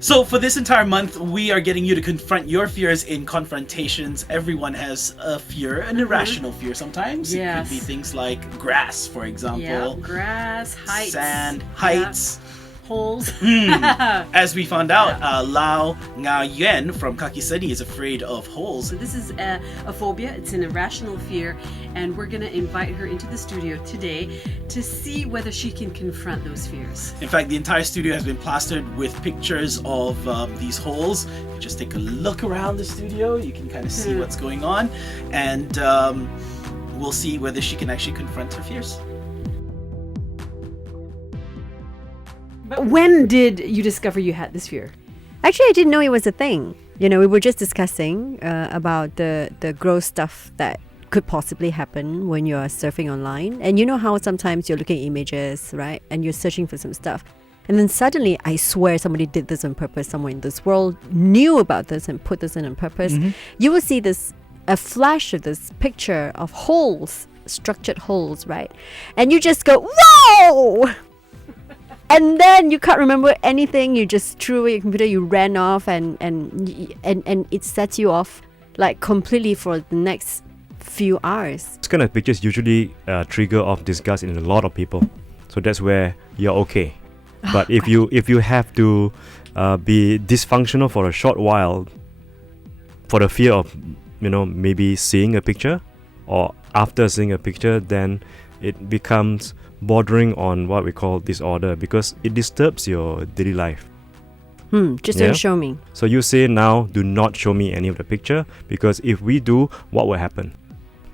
So for this entire month, we are getting you to confront your fears in Confrontations. Everyone has a fear, an irrational fear sometimes. Yes. It could be things like grass, for example. Yeah, grass, heights. Sand, heights. Holes. As we found out, Lao Nga Yuen from Kakiseni is afraid of holes. So this is a phobia. It's an irrational fear, and we're going to invite her into the studio today to see whether she can confront those fears. In fact, the entire studio has been plastered with pictures of these holes. You just take a look around the studio, you can kind of see what's going on, and we'll see whether she can actually confront her fears. But when did you discover you had this fear? Actually, I didn't know it was a thing. You know, we were just discussing about the gross stuff that could possibly happen when you're surfing online. And you know how sometimes you're looking at images, right? And you're searching for some stuff. And then suddenly, I swear somebody did this on purpose. Someone in this world knew about this and put this in on purpose. Mm-hmm. You will see a flash of this picture of holes, structured holes, right? And you just go, whoa! And then you can't remember anything. You just threw away your computer. You ran off, and it sets you off like completely for the next few hours. This kind of pictures usually trigger off disgust in a lot of people. So that's where you're okay. But if you have to be dysfunctional for a short while, for the fear of maybe seeing a picture, or after seeing a picture, then it becomes bordering on what we call disorder, because it disturbs your daily life. Just don't show me. So you say now, do not show me any of the picture, because if we do, what will happen?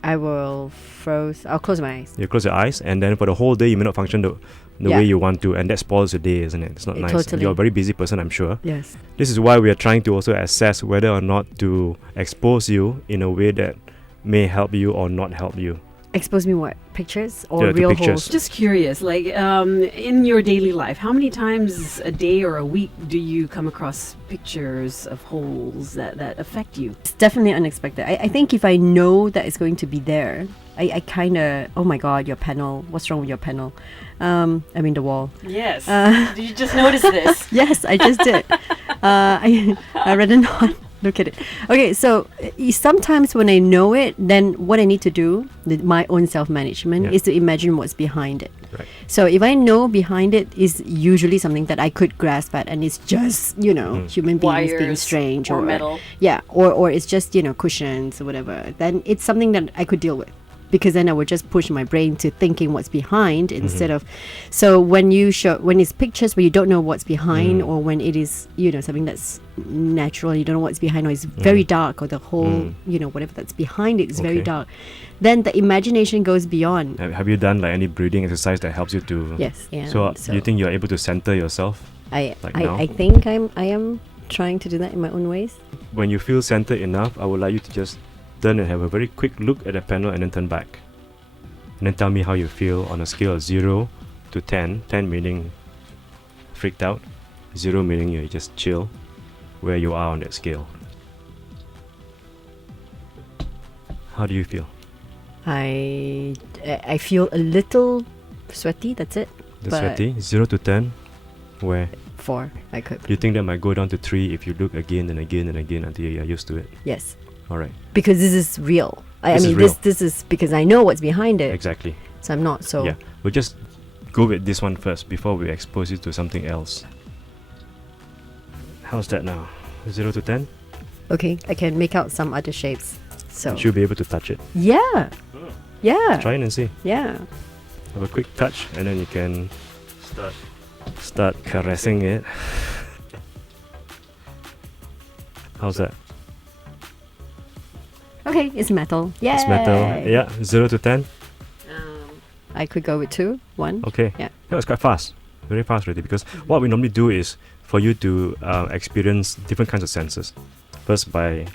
I will I'll close my eyes. You close your eyes, and then for the whole day you may not function the way you want to, and that spoils your day, isn't it? It's not nice. Totally. You're a very busy person, I'm sure. Yes. This is why we are trying to also assess whether or not to expose you in a way that may help you or not help you. Expose me what? Pictures or real holes? Just curious, like in your daily life, how many times a day or a week do you come across pictures of holes that affect you? It's definitely unexpected. I think if I know that it's going to be there, I kind of, oh my God, your panel. What's wrong with your panel? I mean the wall. Yes. Did you just notice this? Yes, I just did. I rather not look at it. Okay, so sometimes when I know it, then what I need to do, my own self-management, is to imagine what's behind it. Right. So if I know behind it is usually something that I could grasp at, and it's just, human beings Wires being strange, or metal. Yeah, or it's just, cushions or whatever, then it's something that I could deal with. Because then I would just push my brain to thinking what's behind instead of. So when it's pictures where you don't know what's behind, or when it is something that's natural, you don't know what's behind, or it's very dark, or the whole whatever that's behind it is very dark, then the imagination goes beyond. Have you done like any breathing exercise that helps you to? Yes. Yeah. So you think you're able to center yourself? I think I am trying to do that in my own ways. When you feel centered enough, I would like you to just turn and have a very quick look at the panel, and then turn back. And then tell me how you feel on a scale of 0 to 10. 10 meaning freaked out. 0 meaning you're just chill. Where you are on that scale. How do you feel? I feel a little sweaty, that's it. Sweaty? 0 to 10? Where? 4, I could. Do you think that might go down to 3 if you look again and again and again until you're used to it? Yes. All right. Because this is real. This is because I know what's behind it. Exactly. So I'm not so. Yeah. We'll just go with this one first before we expose you to something else. How's that now? 0 to 10? Okay, I can make out some other shapes. So you should be able to touch it. Yeah. Yeah. Try it and see. Yeah. Have a quick touch, and then you can start caressing it. How's that? Okay, it's metal. Yeah. It's metal. Yeah. 0 to 10? I could go with 2, 1. Okay. Yeah. That was quite fast. Very fast already, because what we normally do is for you to experience different kinds of senses. First by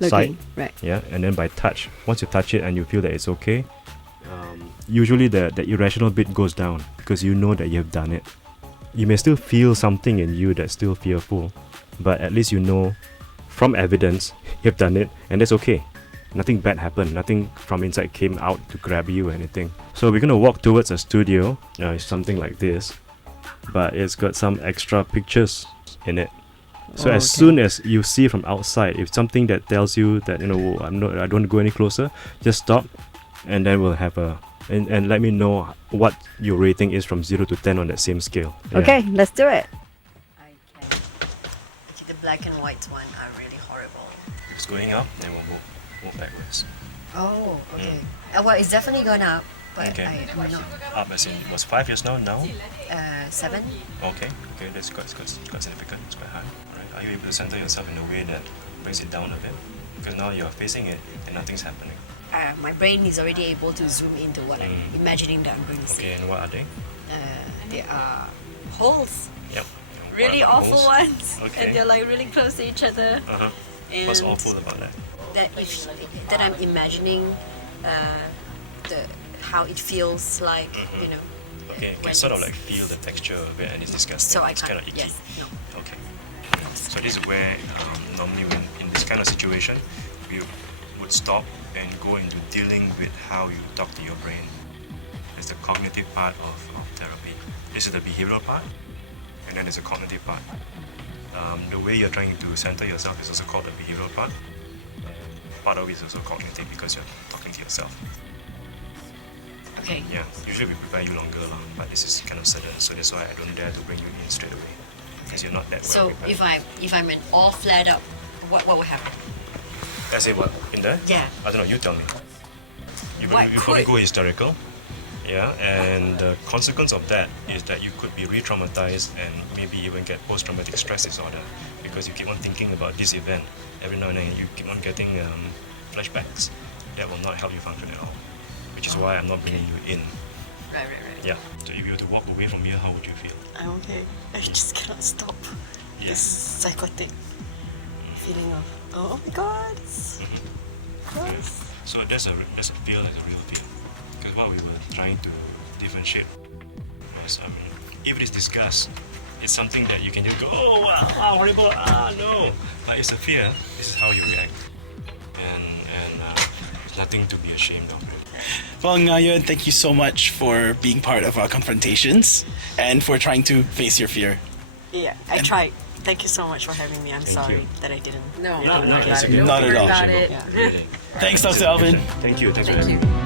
sight, right? Yeah, and then by touch. Once you touch it and you feel that it's okay, usually the irrational bit goes down, because you know that you have done it. You may still feel something in you that's still fearful, but at least you know from evidence you've done it, and that's okay. Nothing bad happened. Nothing from inside came out to grab you or anything. So we're going to walk towards a studio. It's something like this. but it's got some extra pictures in it. So Oh, as okay. soon as you see from outside, if something that tells you that I don't want to go any closer, just stop, and then we'll have and let me know what your rating is from 0 to 10 on that same scale. Yeah. Okay, let's do it. I can. Actually, the black and white one are really horrible. If it's going up, then we'll walk backwards. Oh, okay. Well, it's definitely gone up, but Okay. I'm not. Up as in it was 5 years now. 7. Okay, that's quite significant. It's quite high. Right? Are you able to center yourself in a way that brings it down a bit? Because now you're facing it and nothing's happening. My brain is already able to zoom into what I'm imagining that I'm going to see. Okay, and what are they? There are holes, Yep. really What are the awful holes? ones, Okay. and they're like really close to each other. Uh-huh. And What's awful about that? that I'm imagining how it feels like, you know. Okay, you when can sort of it's- like feel the texture of it and it's disgusting. So I it's can't. kind of icky. Yes. No. Okay. So this is where normally when in this kind of situation, we would stop and go into dealing with how you talk to your brain. It's the cognitive part of therapy. This is the behavioral part, and then there's a cognitive part. The way you're trying to center yourself is also called the behavioral part. Part of it is also cognitive because you're talking to yourself. Okay. Yeah, usually we prepare you longer, but this is kind of sudden, so that's why I don't dare to bring you in straight away because you're not that well So prepared. if I'm all flared up, what will happen? I say what? In there? Yeah. I don't know, you tell me. You What probably could- go hysterical. Yeah, and the consequence of that is that you could be re-traumatized and maybe even get post-traumatic stress disorder because you keep on thinking about this event. Every now and then you keep on getting flashbacks that will not help you function at all. Which is why I'm not bringing you in. Right. Yeah. So if you were to walk away from here, how would you feel? I'm okay. I just cannot stop Yeah. this psychotic feeling of, oh my god, it's gross. So that's a feel, that's a real feel. Because what we were trying to differentiate was, if it is disgust, it's something that you can just go, oh wow, horrible, no. But it's a fear, this is how you react. And there's nothing to be ashamed of. Well, Yuen, thank you so much for being part of our Confrontations and for trying to face your fear. Yeah, I tried. Thank you so much for having me. I'm Thank sorry you. that I didn't. No, No, not it's about it. okay. Don't Not at worry all. about it. Really. Thanks, Dr. Alvin. Thank you. Thanks for Thank having you. me.